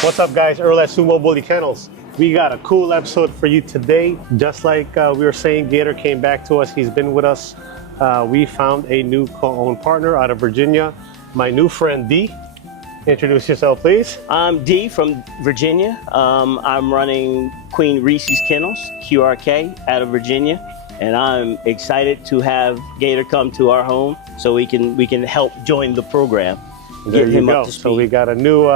What's up, guys? Earl at Sumo Bully Kennels. We got a cool episode for you today. Just like we were saying, Gator came back to us. He's been with us. We found a new co-owned partner out of Virginia. My new friend, D. Introduce yourself, please. I'm D from Virginia. I'm running Queen Reese's Kennels, QRK, out of Virginia. And I'm excited to have Gator come to our home so we can help join the program. There you go. So we got a new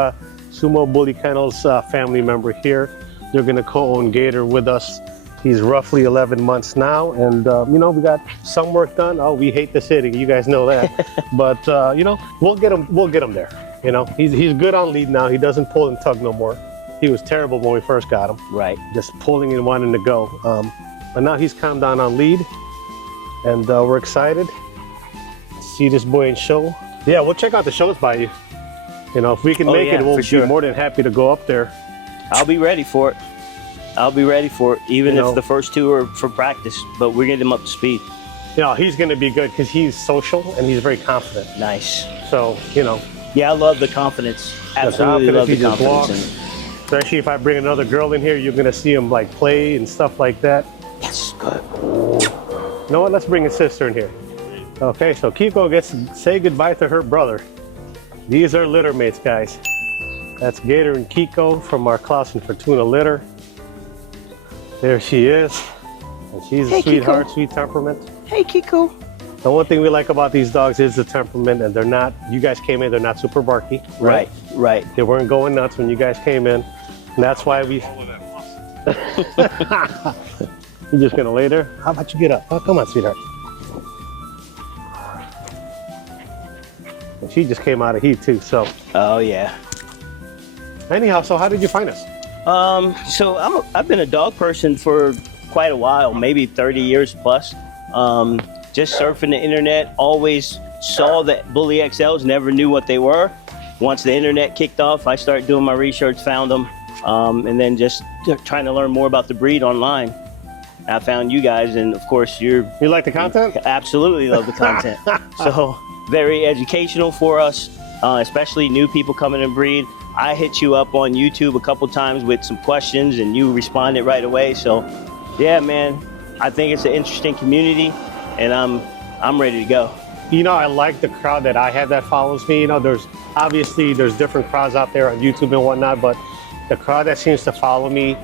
Sumo Bully Kennels family member here. They're gonna co-own Gator with us. He's roughly 11 months now, and you know, we got some work done. Oh, we hate the city, you guys know that. But you know, we'll get him there. You know, he's good on lead now. He doesn't pull and tug no more. He was terrible when we first got him. Right. Just pulling and wanting to go. But now he's calmed down on lead, and we're excited to see this boy in show. Yeah, we'll check out the shows by you. You know, if we can make it, we'll be more than happy to go up there. I'll be ready for it. I'll be ready for it, even if the first two are for practice, but we're getting him up to speed. You know, he's going to be good because he's social and he's very confident. Nice. So, you know. Yeah, I love the confidence. Absolutely love the confidence. Especially if I bring another girl in here, you're going to see him like play and stuff like that. Yes, good. You know what? Let's bring his sister in here. Okay, so Kiko gets to say goodbye to her brother. These are litter mates, guys. That's Gator and Kiko from our Klaus and Fortuna litter. There she is. And she's a sweetheart, sweet temperament. Hey, Kiko. The one thing we like about these dogs is the temperament, and they're not, you guys came in, they're not super barky. Right, right. They weren't going nuts when you guys came in. And that's why we... You're just gonna lay there? How about you get up? Oh, come on, sweetheart. And she just came out of heat too, so. Oh yeah. Anyhow, so how did you find us? So I've been a dog person for quite a while, maybe 30 years plus. Just surfing the internet, always saw that Bully XLs, never knew what they were. Once the internet kicked off, I started doing my research, found them, and then just trying to learn more about the breed online. I found you guys, and of course you like the content? Absolutely love the content. So very educational for us, especially new people coming in breed. I hit you up on YouTube a couple times with some questions and you responded right away. So yeah, man, I think it's an interesting community and I'm ready to go. You know, I like the crowd that I have that follows me. You know, there's different crowds out there on YouTube and whatnot, but the crowd that seems to follow me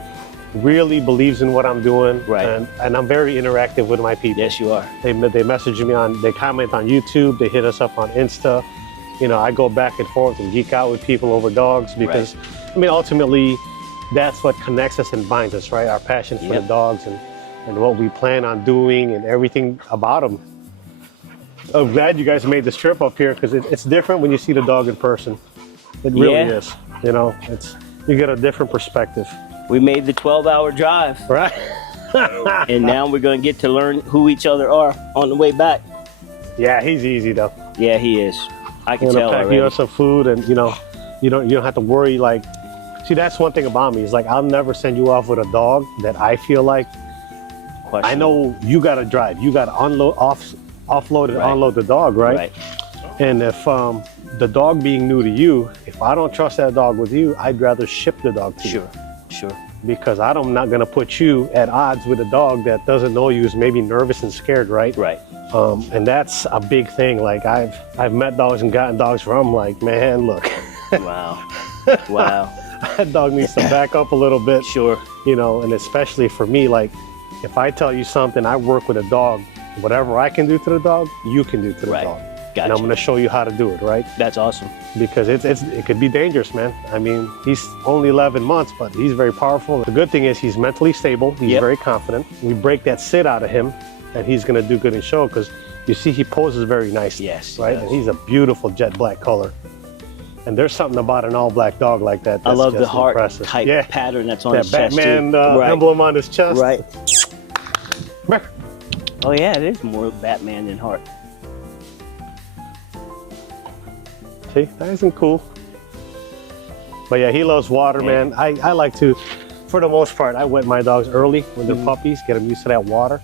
really believes in what I'm doing. Right. And I'm very interactive with my people. Yes, you are. They message me they comment on YouTube, they hit us up on Insta. You know, I go back and forth and geek out with people over dogs because, I mean, ultimately, that's what connects us and binds us, right? Our passion for the dogs and what we plan on doing and everything about them. I'm glad you guys made this trip up here because it's different when you see the dog in person. It really is. You know, you get a different perspective. We made the 12-hour drive. Right. And now we're going to get to learn who each other are on the way back. Yeah, he's easy though. Yeah, he is. I can tell already. You have some food, and you know, you don't have to worry. Like, see, that's one thing about me is like I'll never send you off with a dog that I feel like. I know you got to drive. You got to offload and unload the dog, right? And if the dog being new to you, if I don't trust that dog with you, I'd rather ship the dog to you. Sure. Because I'm not going to put you at odds with a dog that doesn't know you, is maybe nervous and scared, right? Right. And that's a big thing. Like I've met dogs and gotten dogs where I'm like, man, look. Wow. Wow. That dog needs to back up a little bit. Sure. You know, and especially for me, like if I tell you something, I work with a dog, whatever I can do to the dog, you can do to the dog. Gotcha. And I'm going to show you how to do it, right? That's awesome. Because it could be dangerous, man. I mean, he's only 11 months, but he's very powerful. The good thing is he's mentally stable. He's very confident. We break that sit out of him, and he's going to do good in show because you see he poses very nicely. Yes. Right? And he's a beautiful jet black color. And there's something about an all black dog like that that's I love the heart impressive. type pattern that's on his chest. That Batman emblem on his chest. Right. Oh yeah, it is more Batman than heart. See, that isn't cool. But yeah, he loves water, man. I like to, for the most part, I wet my dogs early when they're puppies, get them used to that water.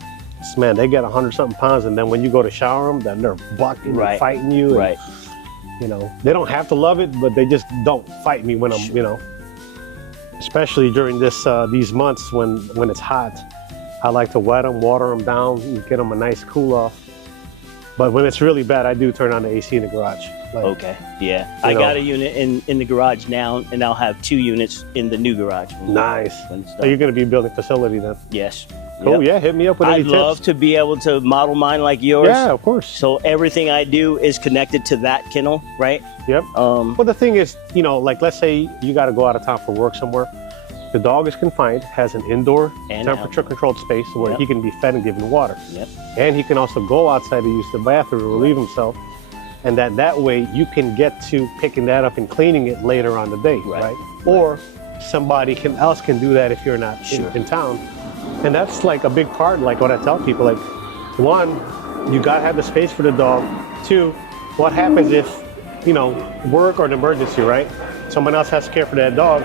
Man, they get 100-something pounds, and then when you go to shower them, then they're bucking and fighting you. And, you know, they don't have to love it, but they just don't fight me when I'm, you know. especially during these months when it's hot. I like to wet them, water them down, and get them a nice cool off. But when it's really bad, I do turn on the AC in the garage. Like, Okay, yeah. I got a unit in the garage now, and I'll have 2 units in the new garage. Nice. When it's So done. you're going to be building facility then? Yes. Cool. Yep. Yeah, hit me up with any I'd tips. love to be able to model mine like yours. Yeah, of course. So everything I do is connected to that kennel, right? Yep. Well, the thing is, you know, like let's say you got to go out of town for work somewhere. The dog is confined, has an indoor And temperature-controlled space where Yep. he can be fed and given water. Yep. And he can also go outside to use the bathroom to relieve himself. And that way you can get to picking that up and cleaning it later on the day, right? Or somebody else can do that if you're not in town. And that's like a big part, like what I tell people, like 1, you gotta have the space for the dog. 2, what happens if, you know, work or an emergency, right? Someone else has to care for that dog.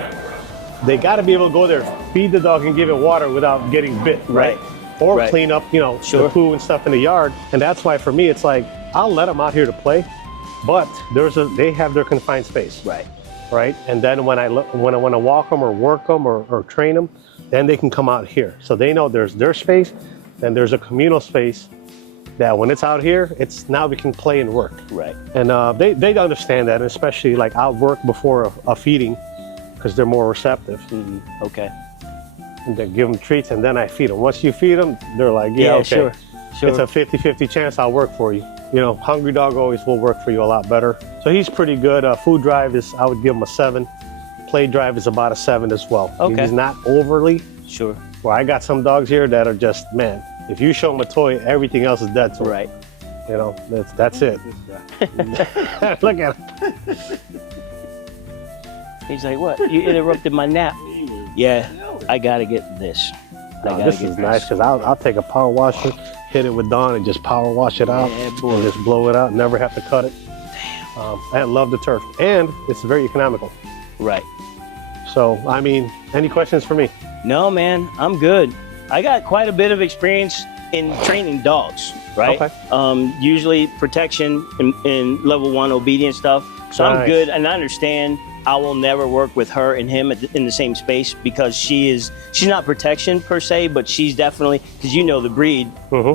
They gotta be able to go there, feed the dog and give it water without getting bit, right? Or clean up, you know, the poo and stuff in the yard. And that's why for me, it's like, I'll let them out here to play, but they have their confined space. Right? And then when I want to walk them or work them or train them, then they can come out here. So they know there's their space, then there's a communal space that when it's out here, it's now we can play and work. Right. And they understand that, and especially like I'll work before a feeding because they're more receptive. Okay. And then give them treats and then I feed them. Once you feed them, they're like, yeah, okay. Sure. It's a 50-50 chance I'll work for you. You know, hungry dog always will work for you a lot better. So he's pretty good. Food drive is, I would give him a 7. Play drive is about a 7 as well. Okay. He's not overly. Sure. Well, I got some dogs here that are just, man, if you show them a toy, everything else is dead to them. Right. You know, that's it. Look at him. He's like, what? You interrupted my nap. Yeah, I gotta get this. This is nice because I'll take a power washer, hit it with Dawn and just power wash it out. Yeah, boy. And just blow it out, never have to cut it. I love the turf and it's very economical. Right. So, I mean, any questions for me? No, man, I'm good. I got quite a bit of experience in training dogs, right? Okay. Usually protection and level 1 obedience stuff. So I'm good, and I understand I will never work with her and him in the same space because she's not protection per se, but she's definitely, because you know the breed,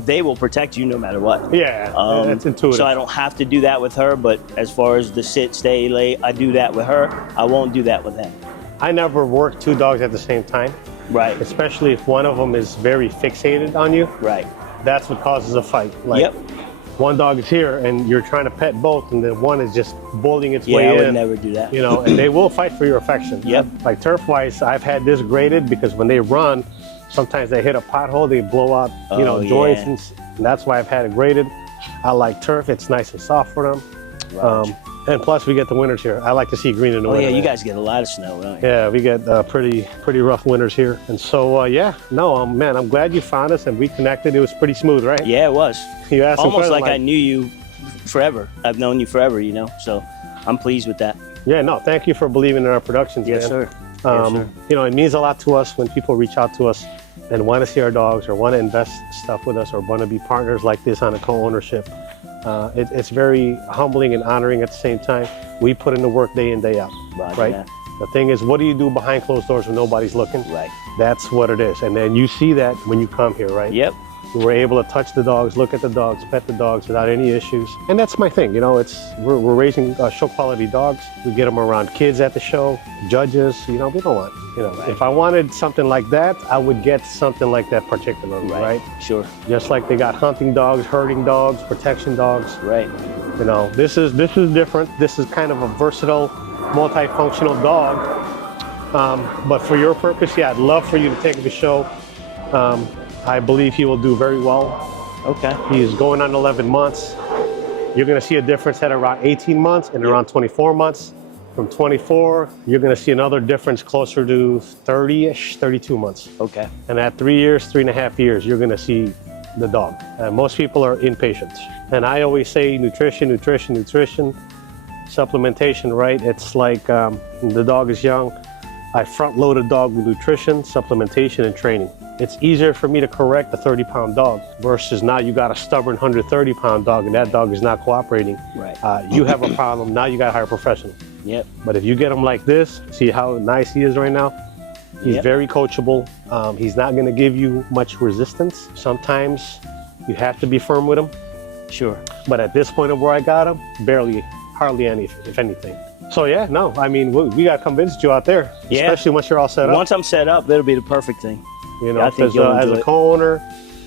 they will protect you no matter what. Yeah, it's intuitive. So I don't have to do that with her, but as far as the sit, stay, lay, I do that with her. I won't do that with him. I never work 2 dogs at the same time. Right. Especially if one of them is very fixated on you. Right. That's what causes a fight. Like, one dog is here and you're trying to pet both and then one is just bullying its way in. Yeah, I would never do that. You know, and they will fight for your affection. Yep. Like turf-wise, I've had this graded because when they run, sometimes they hit a pothole, they blow out, you know, joints, and that's why I've had it graded. I like turf, it's nice and soft for them. Right. And plus we get the winters here. I like to see green in the winter. Oh yeah, you guys get a lot of snow, don't you? Yeah, we get pretty rough winters here. And so, yeah, no, man, I'm glad you found us and we connected. It was pretty smooth, right? Yeah, it was. You asked almost like I knew you forever. I've known you forever, you know, so I'm pleased with that. Yeah, no, thank you for believing in our productions, Yes, man. sir. Yes, sir. You know, it means a lot to us when people reach out to us and want to see our dogs or want to invest stuff with us or want to be partners like this on a co-ownership. It's very humbling and honoring at the same time. We put in the work day in, day out, right? Yeah. The thing is, what do you do behind closed doors when nobody's looking? Right. That's what it is. And then you see that when you come here, right? Yep. We're able to touch the dogs, look at the dogs, pet the dogs without any issues. And that's my thing, you know, we're raising show quality dogs. We get them around kids at the show, judges, you know, we don't want, you know, if I wanted something like that, I would get something like that particularly, right? Sure. Just like they got hunting dogs, herding dogs, protection dogs. Right. You know, this is different. This is kind of a versatile, multifunctional dog. But for your purpose, yeah, I'd love for you to take him to show. I believe he will do very well. Okay. He is going on 11 months. You're gonna see a difference at around 18 months and around 24 months. From 24, you're gonna see another difference closer to 30-ish, 32 months. Okay. And at 3 years, 3.5 years, you're gonna see the dog. Most people are impatient. And I always say nutrition, nutrition, nutrition, supplementation, right? It's like the dog is young. I front load a dog with nutrition, supplementation, and training. It's easier for me to correct a 30-pound dog versus now you got a stubborn 130-pound dog and that dog is not cooperating. Right. You have a problem, now you got to hire a professional. Yep. But if you get him like this, see how nice he is right now? He's Yep. very coachable. He's not going to give you much resistance. Sometimes you have to be firm with him. Sure. But at this point of where I got him, hardly any, if anything. So yeah, no, I mean, we got to convince you out there, Yeah. especially once you're all set up. Once I'm set up, it'll be the perfect thing. You know, I think as you'll a enjoy it. co-owner,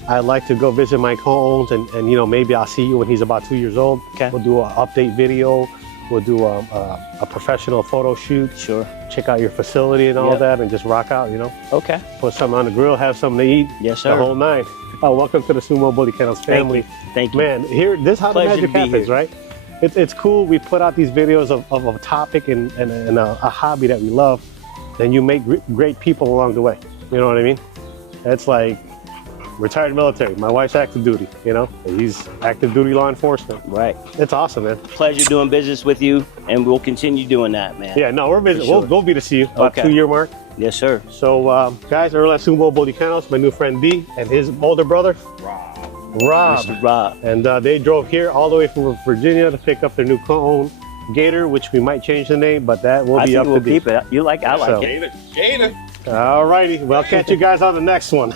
I like to go visit my co-owns and, you know, maybe I'll see you when he's about 2 years old. Okay. We'll do an update video. We'll do a professional photo shoot. Sure. Check out your facility and all Yep. that and just rock out, you know. Okay. Put something on the grill, have something to eat. Yes, The sir. whole nine. Oh, welcome to the Sumo Bully Kennels family. Thank you. Man, this is how the Pleasure magic to be happens, here. right? It's cool. We put out these videos of a topic and a hobby that we love. Then you make great people along the way. You know what I mean? It's like retired military. My wife's active duty, you know? He's active duty law enforcement. Right. It's awesome, man. Pleasure doing business with you, and we'll continue doing that, man. Yeah, no, we're busy. For sure. We'll be to see you about Okay. 2-year mark. Yes, sir. So, guys, we're at Sumo Bully Kennels, my new friend D and his older brother, Rob. Mr. Rob. And they drove here all the way from Virginia to pick up their new co-owned Gator, which we might change the name, but that will I be think up we'll to D. keep it. You like? I like So- it. Gator. All righty. Well, catch you guys on the next one.